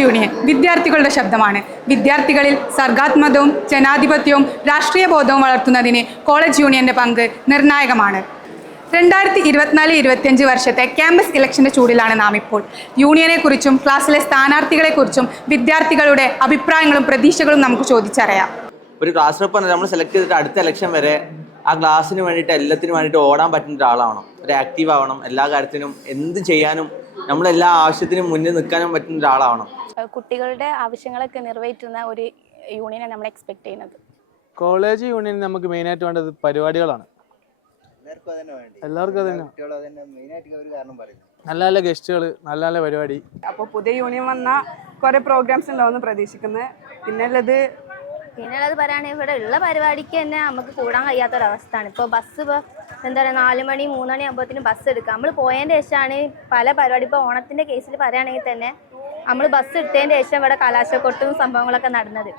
Union വിദ്യാർത്ഥികളുടെ ശബ്ദമാണ്. വിദ്യാർത്ഥികളിൽ സർഗാത്മകവും ജനാധിപത്യവും രാഷ്ട്രീയ ബോധവും വളർത്തുന്നതിന് കോളേജ് യൂണിയന്റെ പങ്ക് നിർണായകമാണ്. രണ്ടായിരത്തി ഇരുപത്തിനാല് ഇരുപത്തിയഞ്ച് വർഷത്തെ ക്യാമ്പസ് ഇലക്ഷന്റെ ചൂടിലാണ് നാം ഇപ്പോൾ. യൂണിയനെക്കുറിച്ചും ക്ലാസ്സിലെ സ്ഥാനാർത്ഥികളെക്കുറിച്ചും വിദ്യാർത്ഥികളുടെ അഭിപ്രായങ്ങളും പ്രതീക്ഷകളും നമുക്ക് ചോദിച്ചറിയാം. ഒരു ക്ലാസ് റെപ്പ് നമ്മൾ സെലക്ട് ചെയ്തിട്ട് അടുത്ത ഇലക്ഷൻ വരെ ആ ക്ലാസ്സിന് വേണ്ടിയിട്ട് എല്ലാത്തിനും വേണ്ടിയിട്ട് ഓടാൻ പറ്റുന്ന ഒരാളാവണം. ഒരു ആക്റ്റീവ് ആവണം. എല്ലാ കാര്യത്തിനും എന്ത് ചെയ്യാനും നമ്മളെല്ലാ ആവശ്യത്തിനും മുന്നിൽ നിൽക്കാനും പറ്റുന്ന ഒരാളാവണം. കുട്ടികളുടെ ആവശ്യങ്ങളൊക്കെ നിറവേറ്റുന്ന ഒരു യൂണിയനാണ് നമ്മൾ എക്സ്പെക്ട് ചെയ്യുന്നത്. കോളേജ് യൂണിയൻ നമുക്ക് മെയിൻ ആയിട്ട് വേണ്ടത് പരിപാടികളാണ്. എല്ലാവർക്കും അതന്നെ നല്ല നല്ല ഗസ്റ്റുകൾ നല്ല നല്ല പരിപാടി. അപ്പോൾ പുതിയ യൂണിയൻ വന്ന കുറേ പ്രോഗ്രാംസ് ഉണ്ടാവുമെന്ന് പ്രതീക്ഷിക്കുന്നത് പിന്നെ ഉള്ളത് പിന്നെ ഉള്ളത് പറയുകയാണെങ്കിൽ ഇവിടെ ഉള്ള പരിപാടിക്ക് തന്നെ നമുക്ക് കൂടാൻ കഴിയാത്തൊരവസ്ഥയാണ്. ഇപ്പോൾ ബസ് ഇപ്പോൾ എന്താ പറയുക നാല് മണി മൂന്ന് മണി ആകുമ്പോഴത്തേനും ബസ് എടുക്കാം. നമ്മൾ പോയതിന്റെ ശേഷമാണ് പല പരിപാടി. ഇപ്പോൾ ഓണത്തിന്റെ കേസിൽ പറയുകയാണെങ്കിൽ തന്നെ നമ്മൾ ബസ് എടുത്തതിന് ശേഷം ഇവിടെ കലാശക്കൊട്ടും സംഭവങ്ങളൊക്കെ നടന്നത്.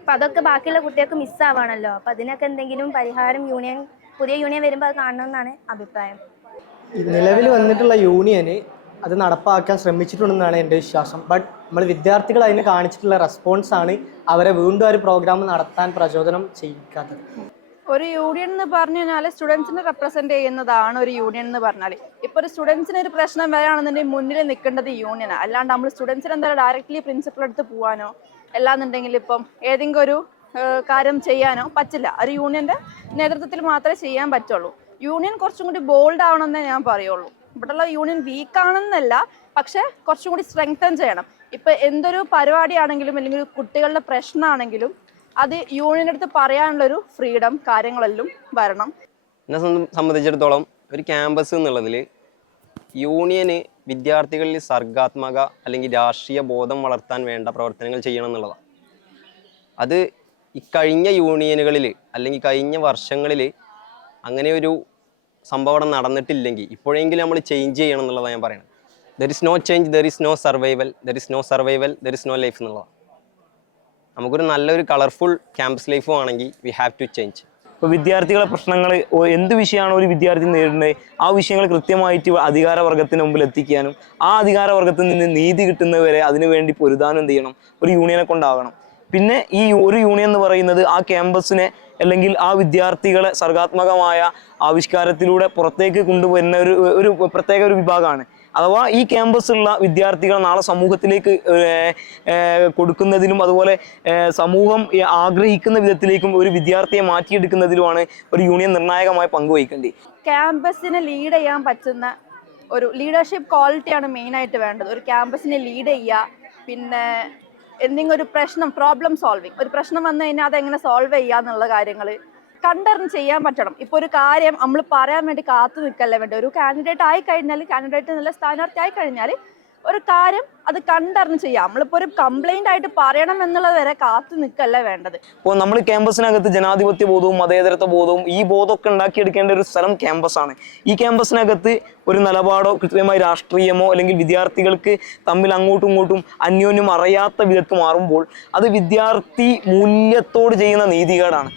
അപ്പോൾ അതൊക്കെ ബാക്കിയുള്ള കുട്ടികൾക്ക് മിസ്സാവാണല്ലോ അപ്പോൾ അതിനൊക്കെ എന്തെങ്കിലും പരിഹാരം യൂണിയൻ പുതിയ യൂണിയൻ വരുമ്പോൾ അത് കാണണമെന്നാണ് അഭിപ്രായം. നിലവിൽ വന്നിട്ടുള്ള യൂണിയന് അത് നടപ്പാക്കാൻ ശ്രമിച്ചിട്ടുണ്ടെന്നാണ് എന്റെ വിശ്വാസം. ബട്ട് നമ്മൾ വിദ്യാർത്ഥികൾ അതിന് കാണിച്ചിട്ടുള്ള റെസ്പോൺസാണ് അവരെ വീണ്ടും ഒരു പ്രോഗ്രാം നടത്താൻ പ്രചോദനം ചെയ്യിക്കാത്തത്. ഒരു യൂണിയൻ എന്ന് പറഞ്ഞു സ്റ്റുഡൻസിനെ റെപ്രസെന്റ് ചെയ്യുന്നതാണ് ഒരു യൂണിയൻ എന്ന് പറഞ്ഞാൽ ഇപ്പൊ ഒരു സ്റ്റുഡൻസിന് ഒരു പ്രശ്നം വരാണെന്നുണ്ടെങ്കിൽ മുന്നിൽ നിൽക്കേണ്ടത് യൂണിയനാണ് അല്ലാണ്ട് നമ്മൾ സ്റ്റുഡൻസിന് എന്തായാലും ഡയറക്റ്റ്ലി പ്രിൻസിപ്പൾ അടുത്ത് പോകാനോ അല്ലാന്നുണ്ടെങ്കിൽ ഇപ്പം ഏതെങ്കിലും ഒരു കാര്യം ചെയ്യാനോ പറ്റില്ല. ഒരു യൂണിയന്റെ നേതൃത്വത്തിൽ മാത്രമേ ചെയ്യാൻ പറ്റുള്ളൂ. യൂണിയൻ കുറച്ചും കൂടി ബോൾഡ് ആവണമെന്നേ ഞാൻ പറയുള്ളൂ. ഇവിടെയുള്ള യൂണിയൻ വീക്ക് ആണെന്നല്ല പക്ഷെ കുറച്ചും കൂടി സ്ട്രെങ്തൻ ചെയ്യണം. ഇപ്പൊ എന്തൊരു പരിപാടിയാണെങ്കിലും അല്ലെങ്കിൽ കുട്ടികളുടെ പ്രശ്നമാണെങ്കിലും അത് യൂണിയന്റെ അടുത്ത് പറയാനുള്ള ഒരു ഫ്രീഡം കാര്യങ്ങളെല്ലാം വരണം. എന്നെ സംബ- സംബന്ധിച്ചിടത്തോളം ഒരു ക്യാമ്പസ് എന്നുള്ളതിൽ യൂണിയന് വിദ്യാർത്ഥികളിൽ സർഗാത്മക അല്ലെങ്കിൽ രാഷ്ട്രീയ ബോധം വളർത്താൻ വേണ്ട പ്രവർത്തനങ്ങൾ ചെയ്യണം എന്നുള്ളതാണ് അത് ഇക്കഴിഞ്ഞ കഴിഞ്ഞ യൂണിയനുകളിൽ അല്ലെങ്കിൽ കഴിഞ്ഞ വർഷങ്ങളിൽ അങ്ങനെ ഒരു സംഭവം നടന്നിട്ടില്ലെങ്കിൽ ഇപ്പോഴെങ്കിലും നമ്മൾ ചേഞ്ച് ചെയ്യണം എന്നുള്ളതാണ് ഞാൻ പറയുന്നത് there is no change there is no survival there is no survival there is no life എന്നുള്ളതാണ് നമുക്കൊരു നല്ലൊരു കളർഫുൾ ക്യാമ്പസ് ലൈഫും ആണെങ്കിൽ വി ഹാവ് ടു ചേഞ്ച് ഇപ്പോൾ വിദ്യാർത്ഥികളെ പ്രശ്നങ്ങൾ എന്ത് വിഷയമാണോ ഒരു വിദ്യാർത്ഥി നേരിടുന്നത്? ആ വിഷയങ്ങൾ കൃത്യമായിട്ട് അധികാരവർഗത്തിന് മുമ്പിൽ എത്തിക്കാനും ആ അധികാരവർഗത്തിൽ നിന്ന് നീതി കിട്ടുന്നവരെ അതിനു വേണ്ടി പൊരുതാനും ചെയ്യണം? ഒരു യൂണിയനെ കൊണ്ടാകണം പിന്നെ ഈ ഒരു യൂണിയൻ എന്ന് പറയുന്നത് ആ ക്യാമ്പസിനെ അല്ലെങ്കിൽ ആ വിദ്യാർത്ഥികളെ സർഗാത്മകമായ ആവിഷ്കാരത്തിലൂടെ പുറത്തേക്ക് കൊണ്ടുവരുന്ന ഒരു ഒരു പ്രത്യേക ഒരു വിഭാഗമാണ്. അഥവാ ഈ ക്യാമ്പസുള്ള വിദ്യാർത്ഥികൾ നാളെ സമൂഹത്തിലേക്ക് കൊടുക്കുന്നതിനും അതുപോലെ സമൂഹം ആഗ്രഹിക്കുന്ന വിധത്തിലേക്കും ഒരു വിദ്യാർത്ഥിയെ മാറ്റിയെടുക്കുന്നതിലുമാണ് ഒരു യൂണിയൻ നിർണായകമായി പങ്കുവഹിക്കേണ്ടത് ക്യാമ്പസിനെ ലീഡ് ചെയ്യാൻ പറ്റുന്ന ഒരു ലീഡർഷിപ്പ് ക്വാളിറ്റിയാണ് മെയിനായിട്ട് വേണ്ടത്. ഒരു ക്യാമ്പസിനെ ലീഡ് ചെയ്യുക പിന്നെ എന്തെങ്കിലും ഒരു പ്രശ്നം പ്രോബ്ലം സോൾവിങ് ഒരു പ്രശ്നം വന്നു കഴിഞ്ഞാൽ അതെങ്ങനെ സോൾവ് ചെയ്യുക എന്നുള്ള കാര്യങ്ങൾ കണ്ടറിഞ്ഞ് ചെയ്യാൻ പറ്റണം. ഇപ്പോൾ ഒരു കാര്യം നമ്മൾ പറയാൻ വേണ്ടി കാത്തു നിൽക്കല്ലേ വേണ്ട? ഒരു കാൻഡിഡേറ്റ് ആയി കഴിഞ്ഞാൽ കാൻഡിഡേറ്റ് നല്ല സ്ഥാനാർത്ഥി ആയി കഴിഞ്ഞാൽ ഒരു കാര്യം അത് കണ്ടറിഞ്ഞ് ചെയ്യാം. നമ്മളിപ്പോൾ ഒരു കംപ്ലൈന്റ് ആയിട്ട് പറയണം എന്നുള്ളത് വരെ കാത്തു നിൽക്കല്ല വേണ്ടത്. ഇപ്പോ നമ്മൾ ക്യാമ്പസിനകത്ത് ജനാധിപത്യ ബോധവും മതേതരത്വ ബോധവും ഈ ബോധമൊക്കെ ഉണ്ടാക്കിയെടുക്കേണ്ട ഒരു സ്ഥലം ആണ്. ഈ ക്യാമ്പസിനകത്ത് ഒരു നിലപാടോ കൃത്യമായി രാഷ്ട്രീയമോ അല്ലെങ്കിൽ വിദ്യാർത്ഥികൾക്ക് തമ്മിൽ അങ്ങോട്ടും ഇങ്ങോട്ടും അന്യോന്യം അറിയാത്ത വിധത്ത് മാറുമ്പോൾ അത് വിദ്യാർത്ഥി മൂല്യത്തോട് ചെയ്യുന്ന നീതികേടാണ്.